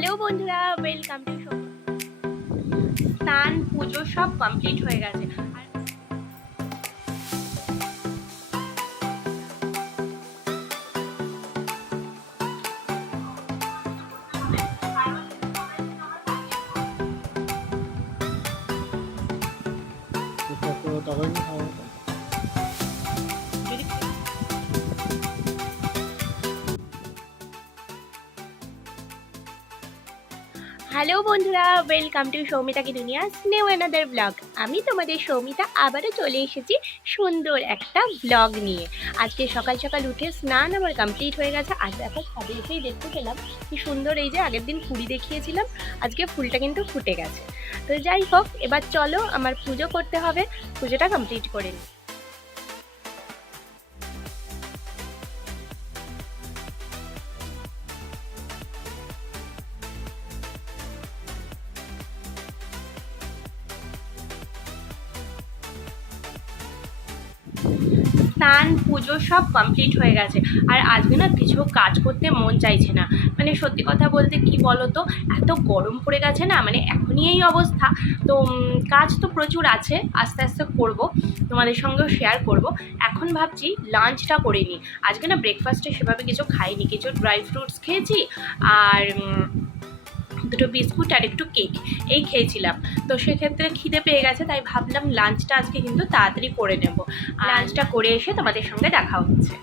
Hello বন্ধুরা, welcome to show. স্নান পুজো সব কমপ্লিট হয়ে গেছে। হ্যালো বন্ধুরা, ওয়েলকাম টু সৌমিতা কি দুনিয়া নিউ অ্যানাদার ব্লগ। আমি তোমাদের সৌমিতা আবারও চলে এসেছি সুন্দর একটা ব্লগ নিয়ে। আজকে সকাল সকাল উঠে স্নান আমার কমপ্লিট হয়ে গেছে। আজ দেখো ছাদে এসেই দেখতে পেলাম কি সুন্দর, এই যে আগের দিন ফুল দেখিয়েছিলাম, আজকে ফুলটা কিন্তু ফুটে গেছে। তো যাই হোক, এবার চলো আমার পুজো করতে হবে, পুজোটা কমপ্লিট করে নিই। স্নান পুজো সব কমপ্লিট হয়ে গেছে। আর আজকে না কিছু কাজ করতে মন চাইছে না। মানে সত্যি কথা বলতে কি বলো তো, এত গরম পড়ে গেছে না, মানে এখনই এই অবস্থা। তো কাজ তো প্রচুর আছে, আস্তে আস্তে করব, তোমাদের সঙ্গেও শেয়ার করব। এখন ভাবছি লাঞ্চটা করে নিই। আজকে না ব্রেকফাস্টে সেভাবে কিছু খাইনি, কিছু ড্রাই ফ্রুটস খেয়েছি আর দুটো বিস্কুট আর একটু কেক এই খেয়েছিলাম। তো সেক্ষেত্রে খিদে পেয়ে গেছে, তাই ভাবলাম লাঞ্চটা আজকে কিন্তু তাড়াতাড়ি করে নেব। লাঞ্চটা করে এসে তোমাদের সঙ্গে দেখা হচ্ছে।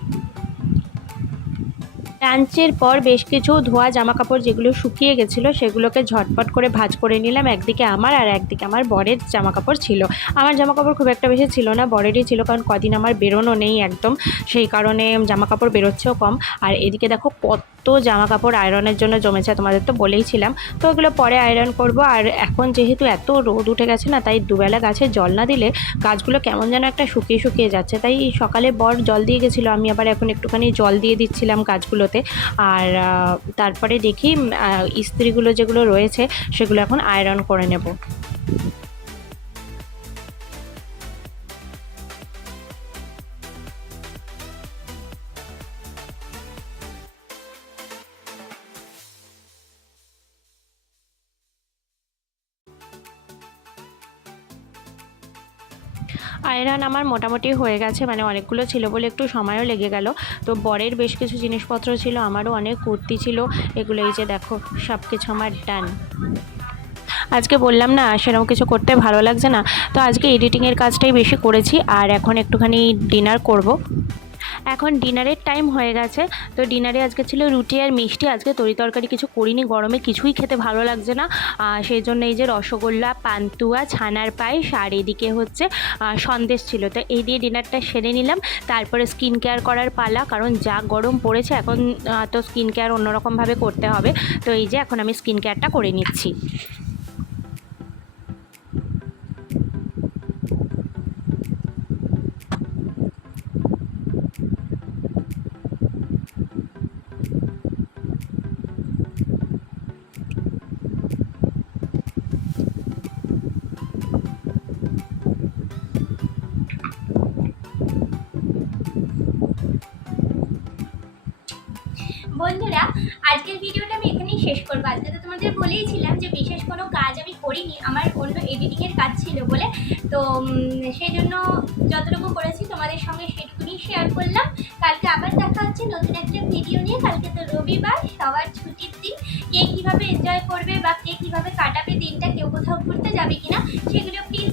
লাঞ্চের পর বেশ কিছু ধোয়া জামা কাপড় যেগুলো শুকিয়ে গেছিলো সেগুলোকে ঝটপট করে ভাঁজ করে নিলাম। একদিকে আমার আর একদিকে আমার বরের জামা কাপড় ছিল। আমার জামা কাপড় খুব একটা বেশি ছিল না, বরেরই ছিল, কারণ কদিন আমার বেরোনো নেই একদম, সেই কারণে জামা কাপড় বেরোচ্ছেও কম। আর এদিকে দেখো কত জামা কাপড় আয়রনের জন্য জমেছে, তোমাদের তো বলেইছিলাম। তো ওগুলো পরে আয়রন করব। আর এখন যেহেতু এত রোদ উঠে গেছে না, তাই দুবেলা গাছে জল না দিলে গাছগুলো কেমন যেন একটা শুকিয়ে শুকিয়ে যাচ্ছে। তাই সকালে বর জল দিয়ে গেছিলো, আমি আবার এখন একটুখানি জল দিয়ে দিচ্ছিলাম গাছগুলোতে। আর তারপরে দেখি ইস্ত্রিগুলো যেগুলো রয়েছে সেগুলো এখন আয়রন করে নেব। আয়রন আমার মোটামুটি হয়ে গেছে, মানে অনেকগুলো ছিল বলে একটু সময়ও লেগে গেল। তো বরের বেশ কিছু জিনিসপত্র ছিল, আমারও অনেক কুর্তি ছিল, এগুলো এই যে দেখো সব কিছু আমার ডান। আজকে বললাম না সেরকম কিছু করতে ভালো লাগছে না, তো আজকে এডিটিংয়ের কাজটাই বেশি করেছি। আর এখন একটুখানি ডিনার করব। এখন ডিনারের টাইম হয়ে গেছে। তো ডিনারে আজকে ছিল রুটি আর মিষ্টি। আজকে তরকারি কিছু করিনি, গরমে কিছুই খেতে ভালো লাগছে না। সেই জন্য এই যে রসগোল্লা, পান্তুয়া, ছানার পায়েস আর এদিকে হচ্ছে সন্দেশ ছিল। তো এই দিয়ে ডিনারটা সেরে নিলাম। তারপরে স্কিন কেয়ার করার পালা, কারণ যা গরম পড়েছে এখন, তো স্কিন কেয়ার অন্যরকমভাবে করতে হবে। তো এই যে এখন আমি স্কিন কেয়ারটা করে নিচ্ছি। বন্ধুরা, আজকের ভিডিওটা আমি এখানেই শেষ করবো। আজকে তো তোমাদের বলেইছিলাম যে বিশেষ কোনো কাজ আমি করিনি, আমার অন্য এডিটিংয়ের কাজ ছিল বলে। তো সেই জন্য যতটুকু করেছি তোমাদের সঙ্গে সেটুকুনি শেয়ার করলাম। কালকে আবার দেখা হচ্ছে নতুন একটা ভিডিও নিয়ে। কালকে তো রবিবার, সবার ছুটির দিন। কে কীভাবে এনজয় করবে বা কে কীভাবে কাটাবে দিনটা, কেউ কোথাও ঘুরতে যাবে কিনা, সেগুলো প্লিজ